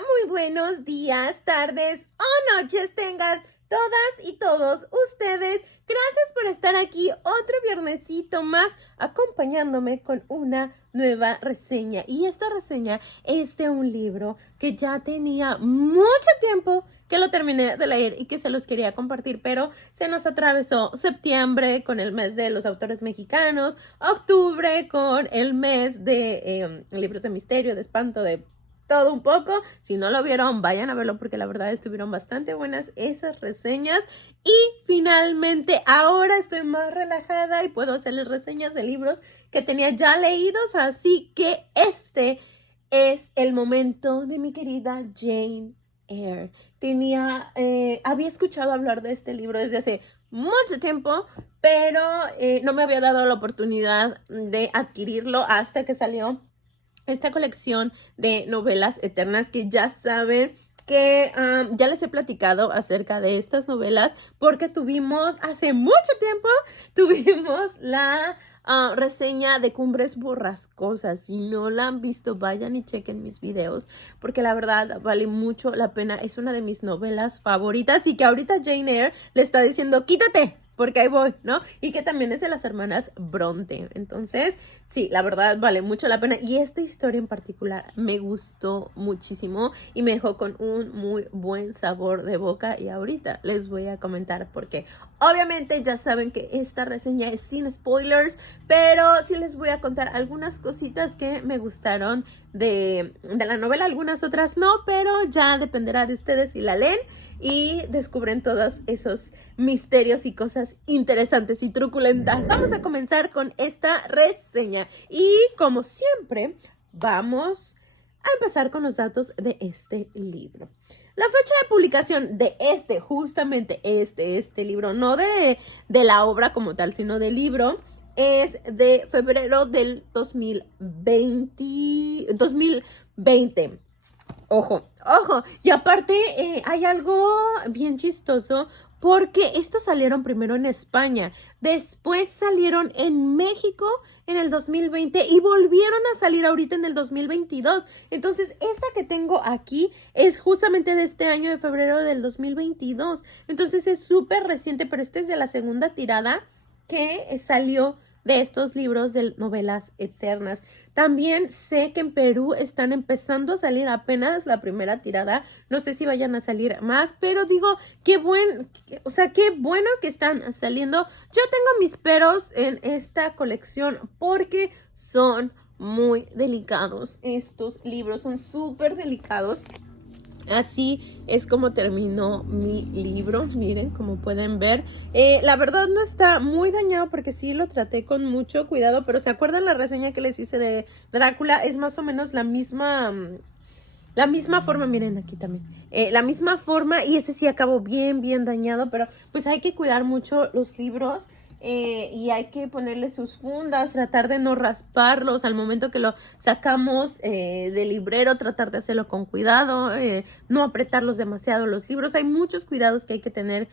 muy buenos días, tardes o noches tengan todas y todos ustedes. Gracias por estar aquí otro viernesito más acompañándome con una nueva reseña. Y esta reseña es de un libro que ya tenía mucho tiempo que lo terminé de leer y que se los quería compartir, pero se nos atravesó septiembre con el mes de los autores mexicanos, octubre con el mes de libros de misterio, de espanto, de todo un poco. Si no lo vieron, vayan a verlo porque la verdad estuvieron bastante buenas esas reseñas. Y finalmente ahora estoy más relajada y puedo hacerles reseñas de libros que tenía ya leídos, así que este es el momento de mi querida Jane Eyre. Había escuchado hablar de este libro desde hace mucho tiempo, pero no me había dado la oportunidad de adquirirlo hasta que salió esta colección de novelas eternas, que ya saben que ya les he platicado acerca de estas novelas porque tuvimos hace mucho tiempo, tuvimos la reseña de Cumbres Borrascosas. Si no la han visto, vayan y chequen mis videos porque la verdad vale mucho la pena. Es una de mis novelas favoritas y que ahorita Jane Eyre le está diciendo quítate, porque ahí voy, ¿no? Y que también es de las hermanas Bronte. Entonces, sí, la verdad vale mucho la pena. Y esta historia en particular me gustó muchísimo y me dejó con un muy buen sabor de boca. Y ahorita les voy a comentar por qué. Obviamente ya saben que esta reseña es sin spoilers, pero sí les voy a contar algunas cositas que me gustaron de la novela, algunas otras no, pero ya dependerá de ustedes si la leen y descubren todos esos misterios y cosas interesantes y truculentas. Vamos a comenzar con esta reseña y como siempre vamos a empezar con los datos de este libro. La fecha de publicación de justamente este libro, no de la obra como tal, sino del libro, es de febrero del 2020. Ojo. Y aparte hay algo bien chistoso porque estos salieron primero en España, después salieron en México en el 2020 y volvieron a salir ahorita en el 2022. Entonces, esta que tengo aquí es justamente de este año de febrero del 2022. Entonces, es súper reciente, pero esta es de la segunda tirada que salió de estos libros de novelas eternas. También sé que en Perú están empezando a salir apenas la primera tirada. No sé si vayan a salir más, pero digo, qué bueno que están saliendo. Yo tengo mis peros en esta colección porque son muy delicados. Estos libros son súper delicados. Así es como terminó mi libro, miren, como pueden ver. La verdad no está muy dañado porque sí lo traté con mucho cuidado, pero ¿se acuerdan la reseña que les hice de Drácula? Es más o menos la misma forma, miren aquí también. La misma forma y ese sí acabó bien dañado, pero pues hay que cuidar mucho los libros. Y hay que ponerle sus fundas, tratar de no rasparlos al momento que lo sacamos del librero, tratar de hacerlo con cuidado, no apretarlos demasiado los libros. Hay muchos cuidados que hay que tener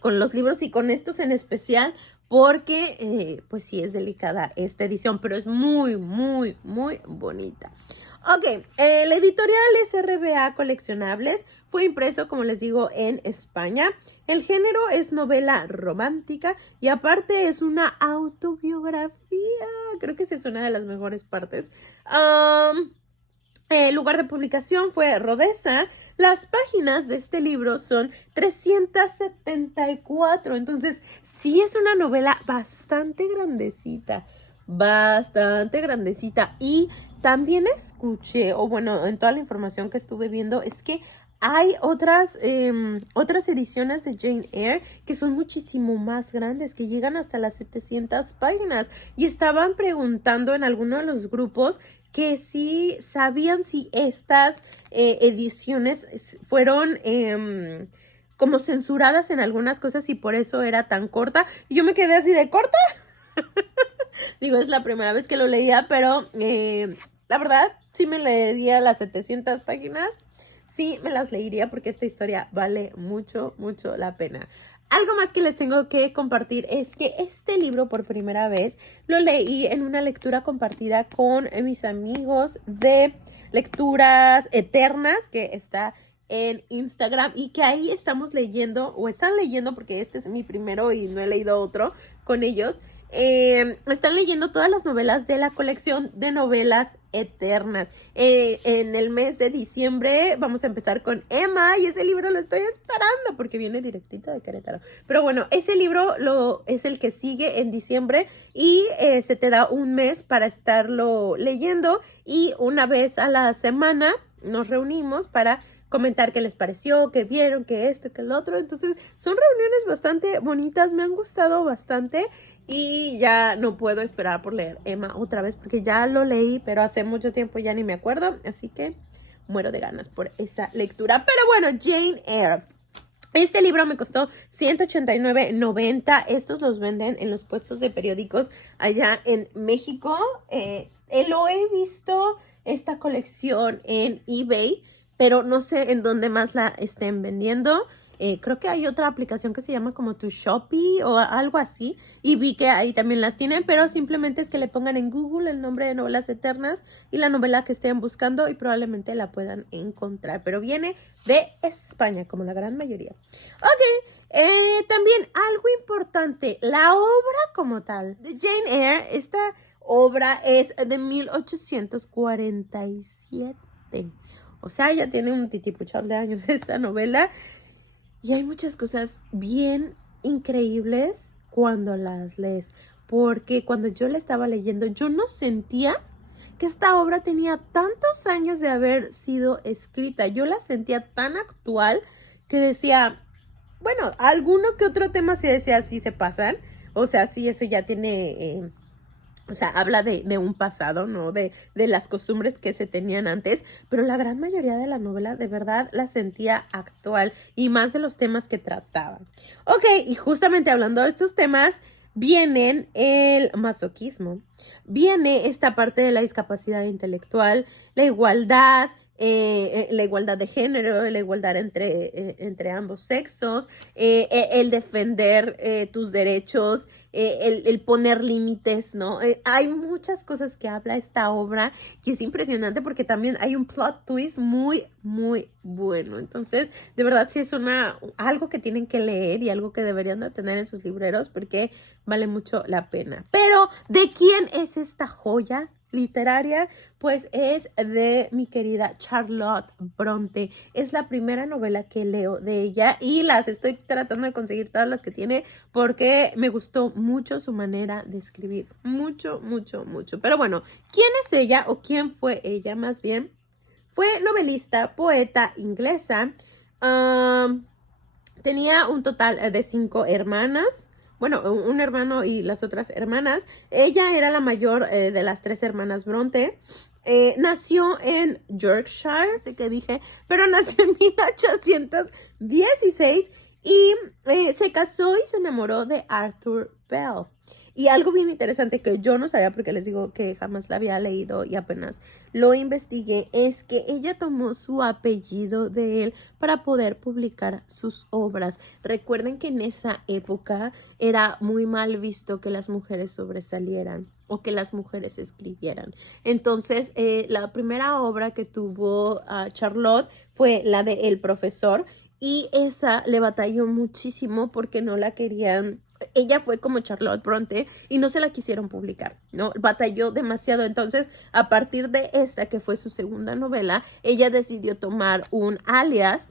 con los libros y con estos en especial porque pues sí es delicada esta edición, pero es muy bonita. Ok, el editorial es RBA Coleccionables, fue impreso, como les digo, en España. El género es novela romántica y aparte es una autobiografía. Creo que esa es una de las mejores partes. El lugar de publicación fue Rodeza. Las páginas de este libro son 374. Entonces, sí es una novela bastante grandecita. Y también escuché, o bueno, en toda la información que estuve viendo, es que hay otras ediciones de Jane Eyre que son muchísimo más grandes, que llegan hasta las 700 páginas. Y estaban preguntando en alguno de los grupos que si sabían si estas ediciones fueron como censuradas en algunas cosas y por eso era tan corta. Y yo me quedé así de corta. Digo, es la primera vez que lo leía, pero la verdad, sí me leería las 700 páginas. Sí, me las leería porque esta historia vale mucho la pena. Algo más que les tengo que compartir es que este libro por primera vez lo leí en una lectura compartida con mis amigos de lecturas eternas, que está en Instagram y que ahí estamos leyendo, o están leyendo, porque este es mi primero y no he leído otro con ellos. Están leyendo todas las novelas de la colección de novelas eternas. En el mes de diciembre vamos a empezar con Emma y ese libro lo estoy esperando porque viene directito de Querétaro. Pero bueno, ese libro es el que sigue en diciembre y se te da un mes para estarlo leyendo y una vez a la semana nos reunimos para comentar qué les pareció, qué vieron, qué esto, qué el otro. Entonces son reuniones bastante bonitas, me han gustado bastante. Y ya no puedo esperar por leer Emma otra vez porque ya lo leí, pero hace mucho tiempo ya ni me acuerdo. Así que muero de ganas por esa lectura. Pero bueno, Jane Eyre. Este libro me costó $189.90. Estos los venden en los puestos de periódicos allá en México. Lo he visto, esta colección, en eBay, pero no sé en dónde más la estén vendiendo. Creo que hay otra aplicación que se llama como Tu Shopee o algo así. Y vi que ahí también las tienen, pero simplemente es que le pongan en Google el nombre de Novelas Eternas y la novela que estén buscando y probablemente la puedan encontrar. Pero viene de España, como la gran mayoría. Ok, también algo importante, la obra como tal de Jane Eyre. Esta obra es de 1847. O sea, ya tiene un titipuchal de años esta novela. Y hay muchas cosas bien increíbles cuando las lees. Porque cuando yo la estaba leyendo, yo no sentía que esta obra tenía tantos años de haber sido escrita. Yo la sentía tan actual que decía, bueno, alguno que otro tema sí decía, sí se pasan. O sea, sí, eso ya tiene... o sea, habla de un pasado, ¿no? De las costumbres que se tenían antes, pero la gran mayoría de la novela de verdad la sentía actual y más de los temas que trataban. Ok, y justamente hablando de estos temas, vienen el masoquismo, viene esta parte de la discapacidad intelectual, la igualdad de género, la igualdad entre ambos sexos, el defender tus derechos, el poner límites, ¿no? Hay muchas cosas que habla esta obra que es impresionante porque también hay un plot twist muy, muy bueno. Entonces, de verdad sí es algo que tienen que leer y algo que deberían de tener en sus libreros porque vale mucho la pena. Pero, ¿de quién es esta joya literaria? Pues es de mi querida Charlotte Bronte. Es la primera novela que leo de ella y las estoy tratando de conseguir todas las que tiene porque me gustó mucho su manera de escribir. Mucho, mucho, mucho. Pero bueno, ¿quién es ella o quién fue ella más bien? Fue novelista, poeta inglesa. Tenía un total de 5 hermanas. Bueno, un hermano y las otras hermanas. Ella era la mayor de las 3 hermanas Bronte. Nació en Yorkshire, sé que dije, pero nació en 1816 y se casó y se enamoró de Arthur Bell. Y algo bien interesante que yo no sabía porque les digo que jamás la había leído y apenas lo investigué, es que ella tomó su apellido de él para poder publicar sus obras. Recuerden que en esa época era muy mal visto que las mujeres sobresalieran o que las mujeres escribieran. Entonces, la primera obra que tuvo Charlotte fue la de El Profesor y esa le batalló muchísimo porque no la querían. Ella fue como Charlotte Bronte y no se la quisieron publicar, ¿no? Batalló demasiado. Entonces, a partir de esta, que fue su segunda novela, ella decidió tomar un alias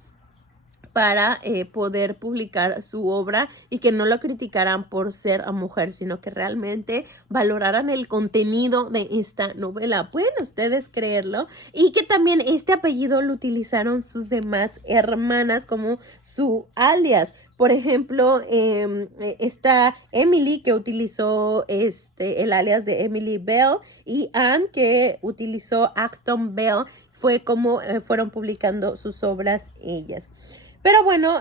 para poder publicar su obra y que no lo criticaran por ser a mujer, sino que realmente valoraran el contenido de esta novela. ¿Pueden ustedes creerlo? Y que también este apellido lo utilizaron sus demás hermanas como su alias. Por ejemplo, está Emily, que utilizó el alias de Emily Bell, y Anne, que utilizó Acton Bell. Fue como fueron publicando sus obras ellas. Pero bueno,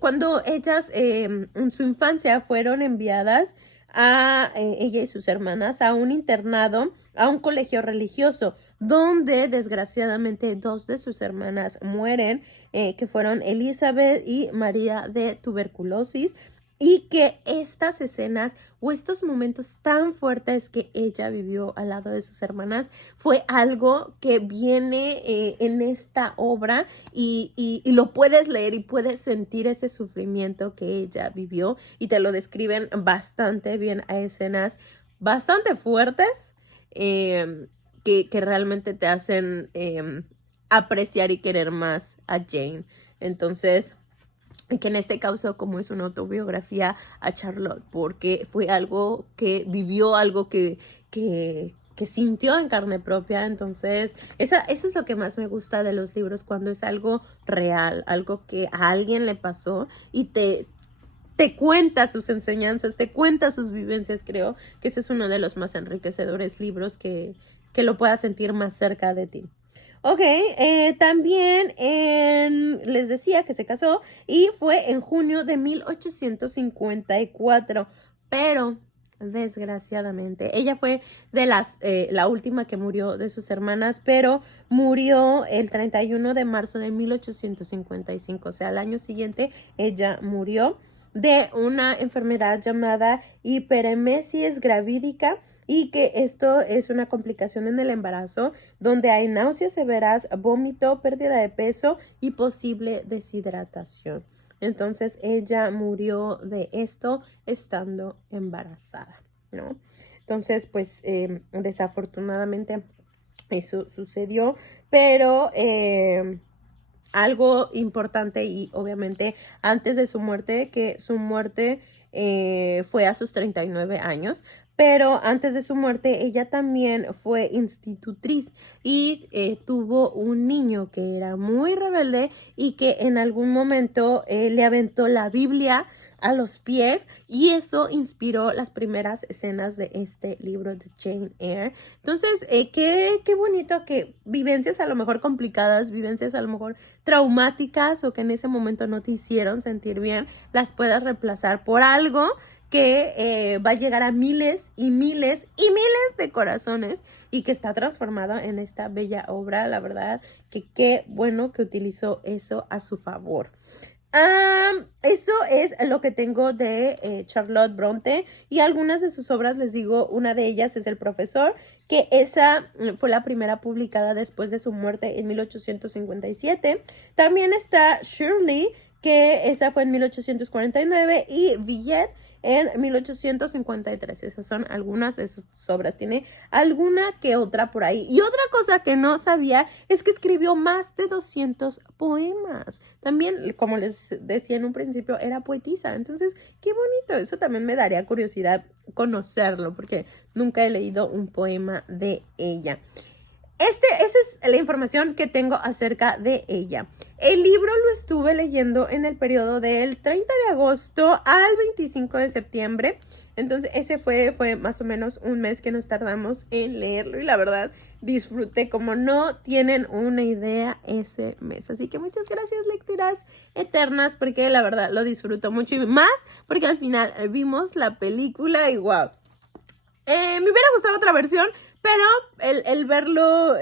cuando ellas en su infancia fueron enviadas ella y sus hermanas a un internado, a un colegio religioso, donde desgraciadamente 2 de sus hermanas mueren, que fueron Elizabeth y María de tuberculosis. y que estas escenas o estos momentos tan fuertes que ella vivió al lado de sus hermanas fue algo que viene en esta obra y lo puedes leer y puedes sentir ese sufrimiento que ella vivió y te lo describen bastante bien a escenas bastante fuertes que realmente te hacen apreciar y querer más a Jane. Entonces, que en este caso, como es una autobiografía a Charlotte, porque fue algo que vivió, algo que sintió en carne propia. Entonces, eso es lo que más me gusta de los libros, cuando es algo real, algo que a alguien le pasó y te cuenta sus enseñanzas, te cuenta sus vivencias. Creo que ese es uno de los más enriquecedores libros que lo puedas sentir más cerca de ti. Ok, también les decía que se casó y fue en junio de 1854, pero desgraciadamente ella fue de la última que murió de sus hermanas, pero murió el 31 de marzo de 1855, o sea, al año siguiente ella murió de una enfermedad llamada hiperemesis gravídica, y que esto es una complicación en el embarazo donde hay náuseas severas, vómito, pérdida de peso y posible deshidratación. Entonces ella murió de esto estando embarazada, ¿no? Entonces, pues desafortunadamente eso sucedió, pero algo importante y obviamente antes de su muerte, que su muerte fue a sus 39 años, pero antes de su muerte ella también fue institutriz y tuvo un niño que era muy rebelde y que en algún momento le aventó la Biblia a los pies, y eso inspiró las primeras escenas de este libro de Jane Eyre. Entonces, qué bonito que vivencias a lo mejor complicadas, vivencias a lo mejor traumáticas o que en ese momento no te hicieron sentir bien, las puedas reemplazar por algo que va a llegar a miles y miles y miles de corazones y que está transformado en esta bella obra. La verdad que qué bueno que utilizó eso a su favor. Eso es lo que tengo de Charlotte Bronte, y algunas de sus obras, les digo, una de ellas es El Profesor, que esa fue la primera publicada después de su muerte en 1857. También está Shirley, que esa fue en 1849, y Villette en 1853. Esas son algunas de sus obras. Tiene alguna que otra por ahí. Y otra cosa que no sabía es que escribió más de 200 poemas. También, como les decía en un principio, era poetisa. Entonces, qué bonito. Eso también me daría curiosidad conocerlo, porque nunca he leído un poema de ella. Esa es la información que tengo acerca de ella. El libro lo estuve leyendo en el periodo del 30 de agosto al 25 de septiembre. Entonces ese fue más o menos un mes que nos tardamos en leerlo, y la verdad disfruté como no tienen una idea ese mes. Así que muchas gracias, lecturas eternas, porque la verdad lo disfruto mucho, y más porque al final vimos la película y wow. Me hubiera gustado otra versión, pero el verlo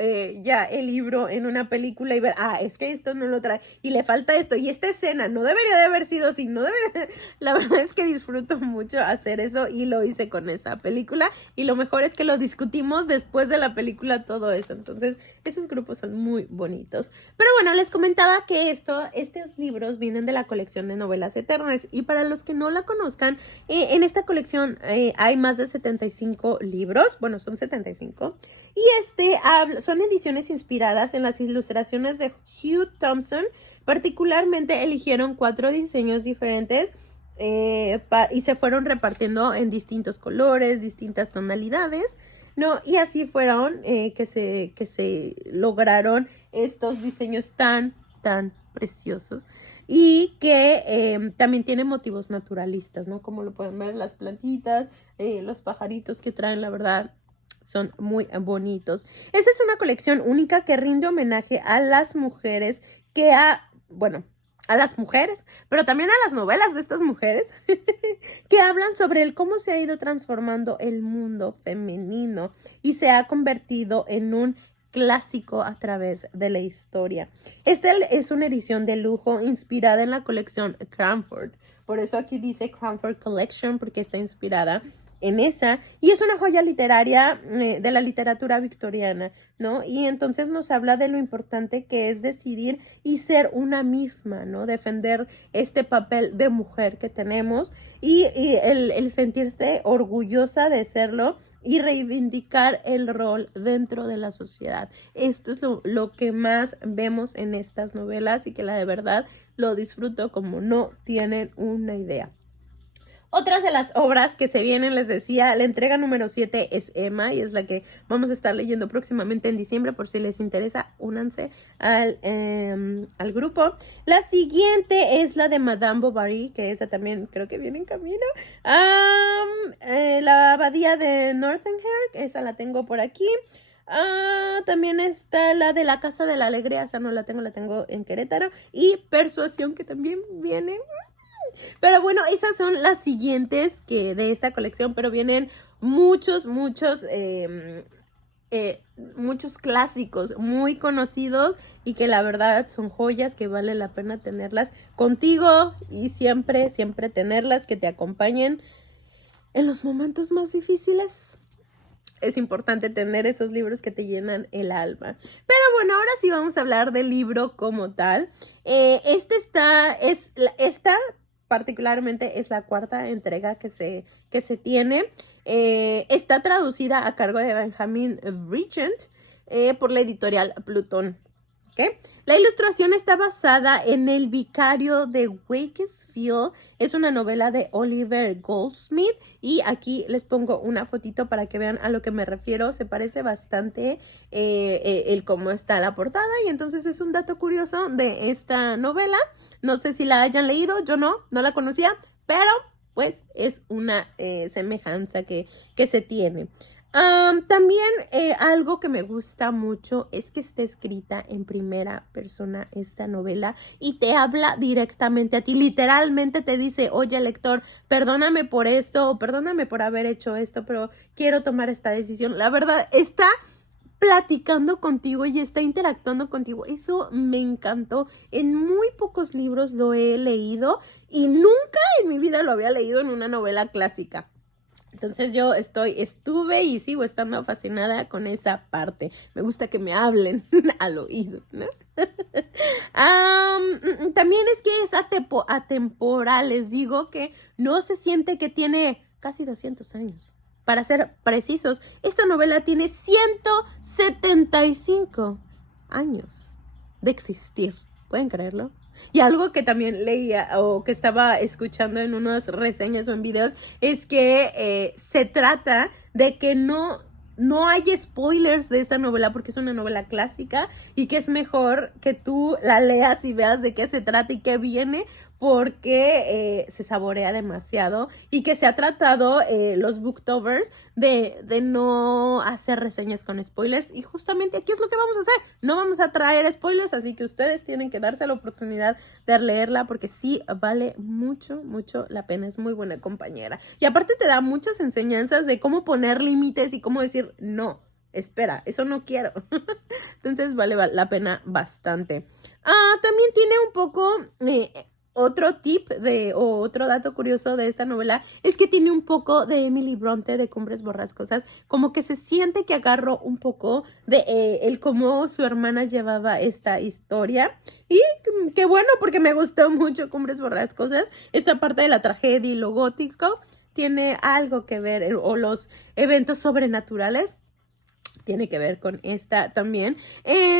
ya el libro en una película y ver, es que esto no lo trae y le falta esto y esta escena no debería de haber sido así, no debería. La verdad es que disfruto mucho hacer eso, y lo hice con esa película, y lo mejor es que lo discutimos después de la película, todo eso. Entonces esos grupos son muy bonitos. Pero bueno, les comentaba que estos libros vienen de la colección de novelas eternas, y para los que no la conozcan, en esta colección hay más de 75 libros, bueno, son 75. Y son ediciones inspiradas en las ilustraciones de Hugh Thompson. Particularmente eligieron 4 diseños diferentes y se fueron repartiendo en distintos colores, distintas tonalidades, ¿no? Y así fueron que se lograron estos diseños tan preciosos, y que también tienen motivos naturalistas, ¿no? Como lo pueden ver, las plantitas, los pajaritos que traen, la verdad, son muy bonitos. Esta es una colección única que rinde homenaje a las mujeres a las mujeres, pero también a las novelas de estas mujeres que hablan sobre cómo se ha ido transformando el mundo femenino y se ha convertido en un clásico a través de la historia. Esta es una edición de lujo inspirada en la colección Cranford. por eso aquí dice Cranford Collection, porque está inspirada en esa, y es una joya literaria de la literatura victoriana, ¿no? Y entonces nos habla de lo importante que es decidir y ser una misma, ¿no? Defender este papel de mujer que tenemos y el sentirse orgullosa de serlo y reivindicar el rol dentro de la sociedad. Esto es lo que más vemos en estas novelas y que la de verdad lo disfruto como no tienen una idea. Otras de las obras que se vienen, les decía, la entrega número 7 es Emma y es la que vamos a estar leyendo próximamente en diciembre. Por si les interesa, únanse al grupo. La siguiente es la de Madame Bovary, que esa también creo que viene en camino. La abadía de Northanger, esa la tengo por aquí. También está la de la Casa de la Alegría, esa no la tengo en Querétaro. Y Persuasión, que también viene. Pero bueno, esas son las siguientes que de esta colección, pero vienen muchos clásicos muy conocidos y que la verdad son joyas que vale la pena tenerlas contigo y siempre tenerlas, que te acompañen en los momentos más difíciles. Es importante tener esos libros que te llenan el alma. Pero bueno, ahora sí vamos a hablar del libro como tal. Esta particularmente es la cuarta entrega que se tiene. Está traducida a cargo de Benjamin Regent por la editorial Plutón. ¿Okay? La ilustración está basada en El vicario de Wakefield. Es una novela de Oliver Goldsmith. Y aquí les pongo una fotito para que vean a lo que me refiero. Se parece bastante el cómo está la portada. Y entonces es un dato curioso de esta novela. No sé si la hayan leído. Yo no la conocía. Pero pues es una semejanza que se tiene. También algo que me gusta mucho es que está escrita en primera persona esta novela y te habla directamente a ti, literalmente te dice, oye lector, perdóname por esto o perdóname por haber hecho esto, pero quiero tomar esta decisión. La verdad, está platicando contigo y está interactuando contigo. Eso me encantó. En muy pocos libros lo he leído y nunca en mi vida lo había leído en una novela clásica. Entonces yo estuve y sigo estando fascinada con esa parte. Me gusta que me hablen al oído, ¿no? También es que es atemporal. Les digo que no se siente que tiene casi 200 años. Para ser precisos, esta novela tiene 175 años de existir. ¿Pueden creerlo? Y algo que también leía o que estaba escuchando en unas reseñas o en videos es que se trata de que no hay spoilers de esta novela porque es una novela clásica y que es mejor que tú la leas y veas de qué se trata y qué viene, porque se saborea demasiado y que se ha tratado los booktubers de no hacer reseñas con spoilers, y justamente aquí es lo que vamos a hacer. No vamos a traer spoilers, así que ustedes tienen que darse la oportunidad de leerla porque sí vale mucho la pena. Es muy buena compañera y aparte te da muchas enseñanzas de cómo poner límites y cómo decir no, espera, eso no quiero. Entonces vale la pena bastante. También tiene un poco otro tip o otro dato curioso de esta novela es que tiene un poco de Emily Bronte de Cumbres Borrascosas, como que se siente que agarró un poco de el cómo su hermana llevaba esta historia, y qué bueno porque me gustó mucho Cumbres Borrascosas. Esta parte de la tragedia y lo gótico tiene algo que ver, o los eventos sobrenaturales tiene que ver con esta también.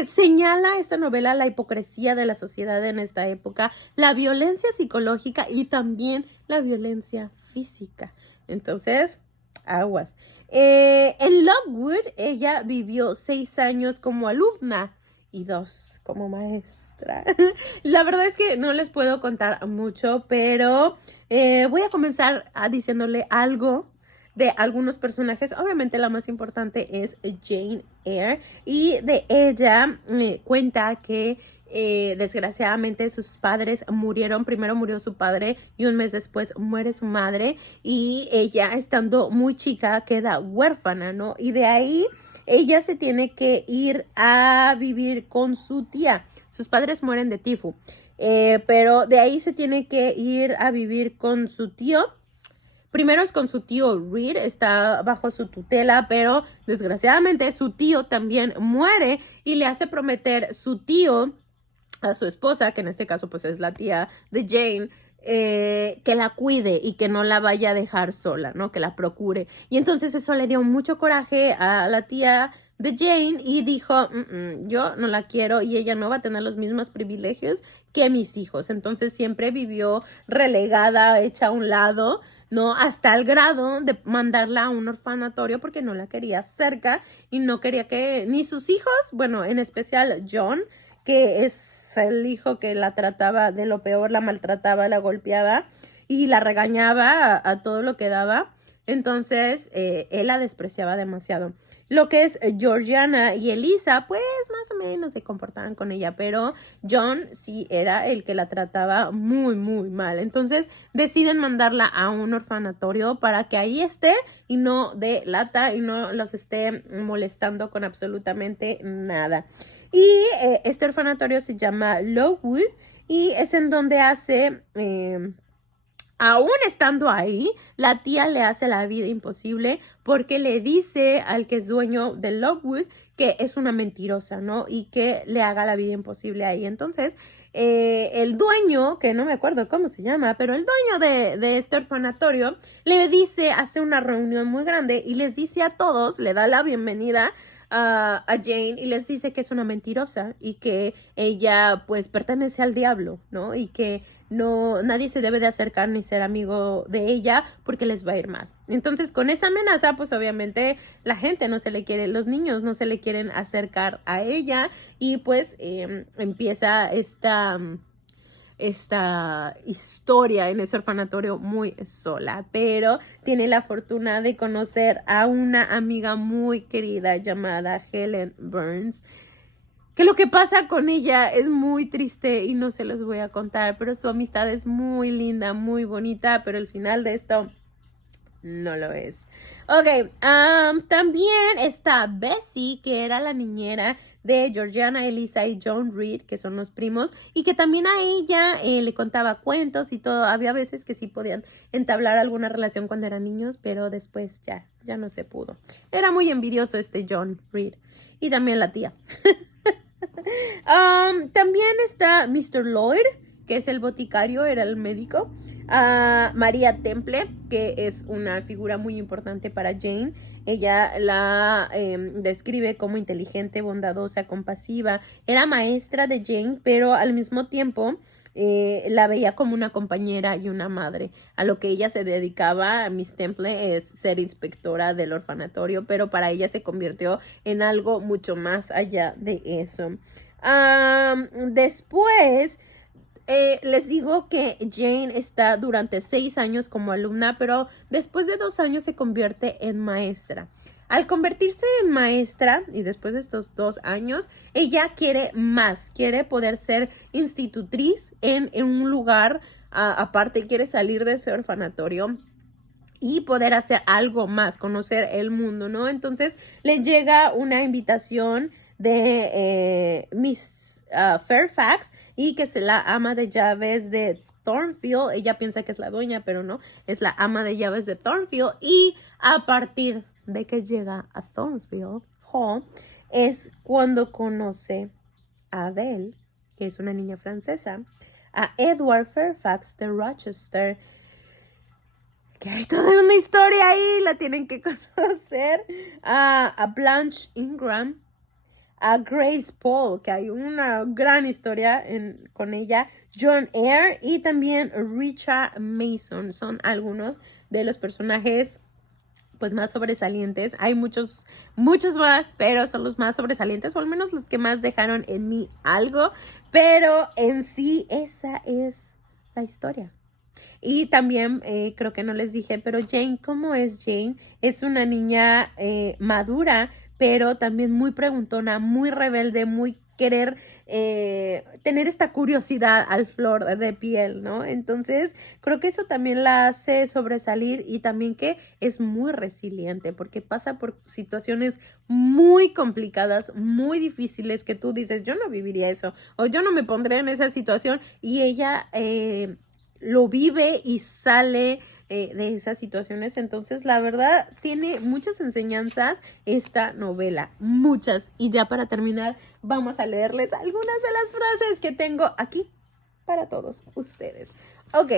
Señala esta novela la hipocresía de la sociedad en esta época, la violencia psicológica y también la violencia física. Entonces, aguas. En Lockwood, ella vivió 6 años como alumna y 2 como maestra. La verdad es que no les puedo contar mucho, pero voy a comenzar diciéndole algo de algunos personajes. Obviamente la más importante es Jane Eyre, y de ella cuenta que desgraciadamente sus padres murieron. Primero murió su padre y un mes después muere su madre, y ella, estando muy chica, queda huérfana, ¿no? Y de ahí ella se tiene que ir a vivir con su tía. sus padres mueren de tifo. Pero de ahí se tiene que ir a vivir con su tío. Primero es con su tío Reed, está bajo su tutela, pero desgraciadamente su tío también muere y le hace prometer su tío a su esposa, que en este caso pues es la tía de Jane, que la cuide y que no la vaya a dejar sola, ¿no? Que la procure. Y entonces eso le dio mucho coraje a la tía de Jane y dijo, yo no la quiero y ella no va a tener los mismos privilegios que mis hijos. Entonces siempre vivió relegada, hecha a un lado, ¿no? Hasta el grado de mandarla a un orfanatorio porque no la quería cerca y no quería que ni sus hijos, bueno, en especial John, que es el hijo que la trataba de lo peor, la maltrataba, la golpeaba y la regañaba a todo lo que daba. Entonces, él la despreciaba demasiado. Lo que es Georgiana y Elisa, pues más o menos se comportaban con ella, pero John sí era el que la trataba muy, muy mal. Entonces deciden mandarla a un orfanatorio para que ahí esté y no dé lata y no los esté molestando con absolutamente nada. Y este orfanatorio se llama Lowood y es en donde hace... aún estando ahí, la tía le hace la vida imposible porque le dice al que es dueño de Lowood que es una mentirosa, ¿no? Y que le haga la vida imposible ahí. Entonces, el dueño, que no me acuerdo cómo se llama, pero el dueño de este orfanatorio le dice, hace una reunión muy grande y les dice a todos, le da la bienvenida a Jane y les dice que es una mentirosa y que ella pues pertenece al diablo, ¿no? Y que no, nadie se debe de acercar ni ser amigo de ella porque les va a ir mal. Entonces, con esa amenaza, pues obviamente la gente no se le quiere, los niños no se le quieren acercar a ella y pues empieza esta historia en ese orfanatorio muy sola, pero tiene la fortuna de conocer a una amiga muy querida llamada Helen Burns, que lo que pasa con ella es muy triste y no se los voy a contar, pero su amistad es muy linda, muy bonita, pero el final de esto no lo es. Ok, también está Bessie, que era la niñera de Georgiana, Elisa y John Reed, que son los primos, y que también a ella le contaba cuentos y todo. Había veces que sí podían entablar alguna relación cuando eran niños, pero después ya no se pudo. Era muy envidioso este John Reed. Y también la tía. También está Mr. Lloyd, que es el boticario, era el médico. María Temple, que es una figura muy importante para Jane. Ella la describe como inteligente, bondadosa, compasiva. Era maestra de Jane, pero al mismo tiempo la veía como una compañera y una madre. A lo que ella se dedicaba, Miss Temple, es ser inspectora del orfanatorio, pero para ella se convirtió en algo mucho más allá de eso. Después... les digo que Jane está durante 6 años como alumna, pero después de 2 años se convierte en maestra. Al convertirse en maestra y después de estos 2 años, ella quiere más, quiere poder ser institutriz en un lugar aparte, quiere salir de ese orfanatorio y poder hacer algo más, conocer el mundo, ¿no? Entonces le llega una invitación de Miss Fairfax y que es la ama de llaves de Thornfield. Ella piensa que es la dueña, pero no, es la ama de llaves de Thornfield. Y a partir de que llega a Thornfield Hall es cuando conoce a Adele, que es una niña francesa, a Edward Fairfax de Rochester, que hay toda una historia ahí, la tienen que conocer, a Blanche Ingram, a Grace Paul, que hay una gran historia con ella, John Eyre y también Richard Mason. Son algunos de los personajes pues más sobresalientes. Hay muchos más, pero son los más sobresalientes, o al menos los que más dejaron en mí algo. Pero en sí esa es la historia. Y también creo que no les dije, pero Jane, ¿cómo es Jane? Es una niña madura, pero también muy preguntona, muy rebelde, muy querer tener esta curiosidad al flor de piel, ¿no? Entonces, creo que eso también la hace sobresalir y también que es muy resiliente porque pasa por situaciones muy complicadas, muy difíciles que tú dices, yo no viviría eso o yo no me pondría en esa situación y ella lo vive y sale de esas situaciones. Entonces, la verdad, tiene muchas enseñanzas esta novela, muchas. Y ya para terminar, vamos a leerles algunas de las frases que tengo aquí para todos ustedes. Ok,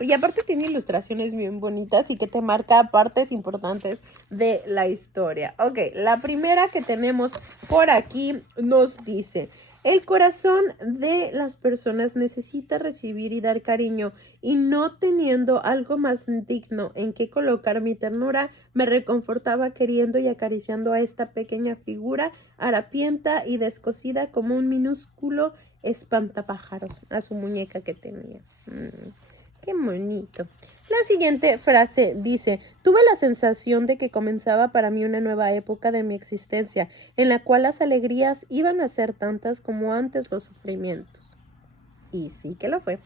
y aparte tiene ilustraciones bien bonitas y que te marca partes importantes de la historia. Ok, la primera que tenemos por aquí nos dice: el corazón de las personas necesita recibir y dar cariño, y no teniendo algo más digno en que colocar mi ternura, me reconfortaba queriendo y acariciando a esta pequeña figura harapienta y descosida como un minúsculo espantapájaros, a su muñeca que tenía. Qué bonito. La siguiente frase dice: tuve la sensación de que comenzaba para mí una nueva época de mi existencia, en la cual las alegrías iban a ser tantas como antes los sufrimientos. Y sí que lo fue.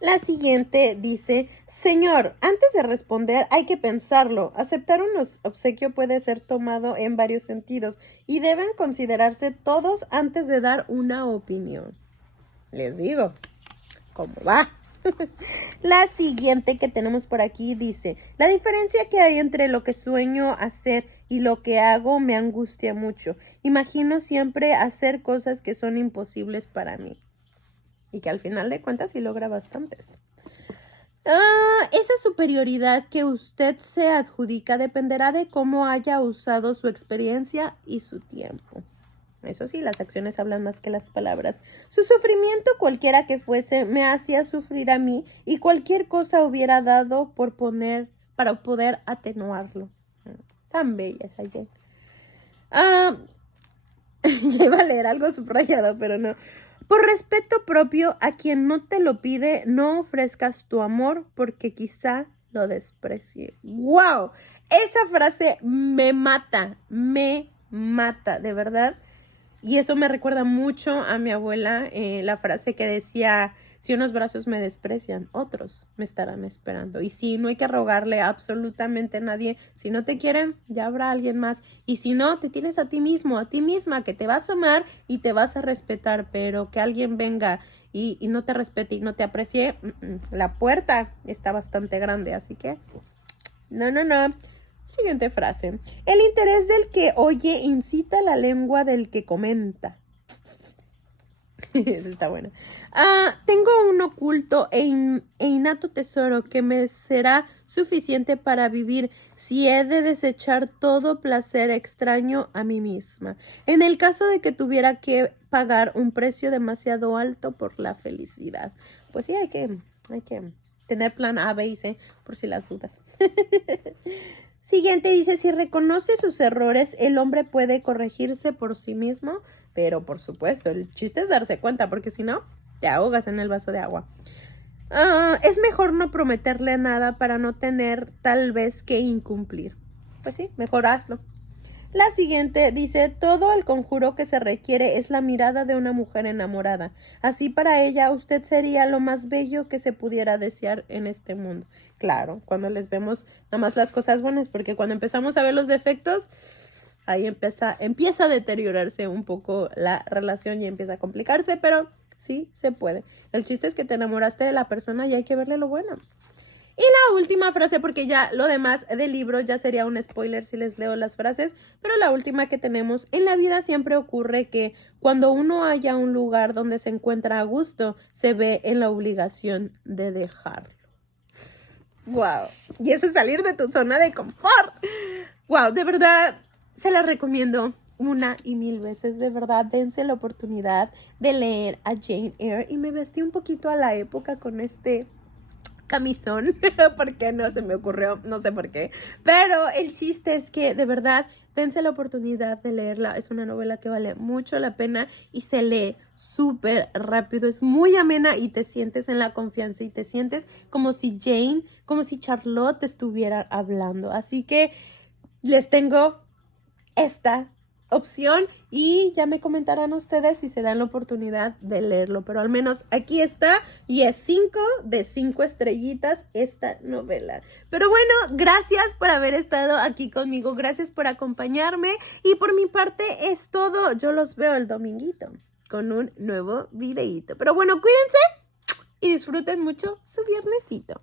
La siguiente dice: señor, antes de responder hay que pensarlo. Aceptar un obsequio puede ser tomado en varios sentidos y deben considerarse todos antes de dar una opinión. Les digo, ¿cómo va? La siguiente que tenemos por aquí dice: la diferencia que hay entre lo que sueño hacer y lo que hago me angustia mucho. Imagino siempre hacer cosas que son imposibles para mí. Y que al final de cuentas sí logra bastantes. Esa superioridad que usted se adjudica dependerá de cómo haya usado su experiencia y su tiempo. Eso sí, las acciones hablan más que las palabras. Su sufrimiento, cualquiera que fuese, me hacía sufrir a mí y cualquier cosa hubiera dado para poder atenuarlo. Tan bella esa Jane. Ya iba a leer algo subrayado, pero no. Por respeto propio a quien no te lo pide, no ofrezcas tu amor porque quizá lo desprecie. ¡Wow! Esa frase me mata, de verdad. Y eso me recuerda mucho a mi abuela, la frase que decía: si unos brazos me desprecian, otros me estarán esperando. Y sí, no hay que rogarle a absolutamente nadie. Si no te quieren, ya habrá alguien más. Y si no, te tienes a ti mismo, a ti misma, que te vas a amar y te vas a respetar. Pero que alguien venga y no te respete y no te aprecie, la puerta está bastante grande. Así que, no. Siguiente frase: el interés del que oye incita la lengua del que comenta. Esa está buena. Tengo un oculto e innato tesoro que me será suficiente para vivir si he de desechar todo placer extraño a mí misma, en el caso de que tuviera que pagar un precio demasiado alto por la felicidad. Pues sí, hay que tener plan A, B y C por si las dudas. Siguiente dice: si reconoce sus errores, el hombre puede corregirse por sí mismo, pero por supuesto, el chiste es darse cuenta, porque si no, te ahogas en el vaso de agua. Es mejor no prometerle nada para no tener tal vez que incumplir. Pues sí, mejor hazlo. La siguiente dice: todo el conjuro que se requiere es la mirada de una mujer enamorada. Así para ella usted sería lo más bello que se pudiera desear en este mundo. Claro, cuando les vemos nada más las cosas buenas, porque cuando empezamos a ver los defectos, ahí empieza a deteriorarse un poco la relación y empieza a complicarse, pero sí se puede. El chiste es que te enamoraste de la persona y hay que verle lo bueno. Y la última frase, porque ya lo demás del libro ya sería un spoiler si les leo las frases, pero la última que tenemos: en la vida siempre ocurre que cuando uno halla un lugar donde se encuentra a gusto, se ve en la obligación de dejarlo. ¡Wow! Y eso es salir de tu zona de confort. ¡Wow! De verdad, se la recomiendo una y mil veces. De verdad, dense la oportunidad de leer a Jane Eyre. Y me vestí un poquito a la época con este camisón, porque no se me ocurrió, no sé por qué, pero el chiste es que de verdad dense la oportunidad de leerla. Es una novela que vale mucho la pena y se lee súper rápido, es muy amena y te sientes en la confianza y te sientes como si Jane, como si Charlotte estuviera hablando. Así que les tengo esta opción y ya me comentarán ustedes si se dan la oportunidad de leerlo, pero al menos aquí está y es 5 de 5 estrellitas esta novela. Pero bueno, gracias por haber estado aquí conmigo, gracias por acompañarme y por mi parte es todo. Yo los veo el dominguito con un nuevo videíto. Pero bueno, cuídense y disfruten mucho su viernesito.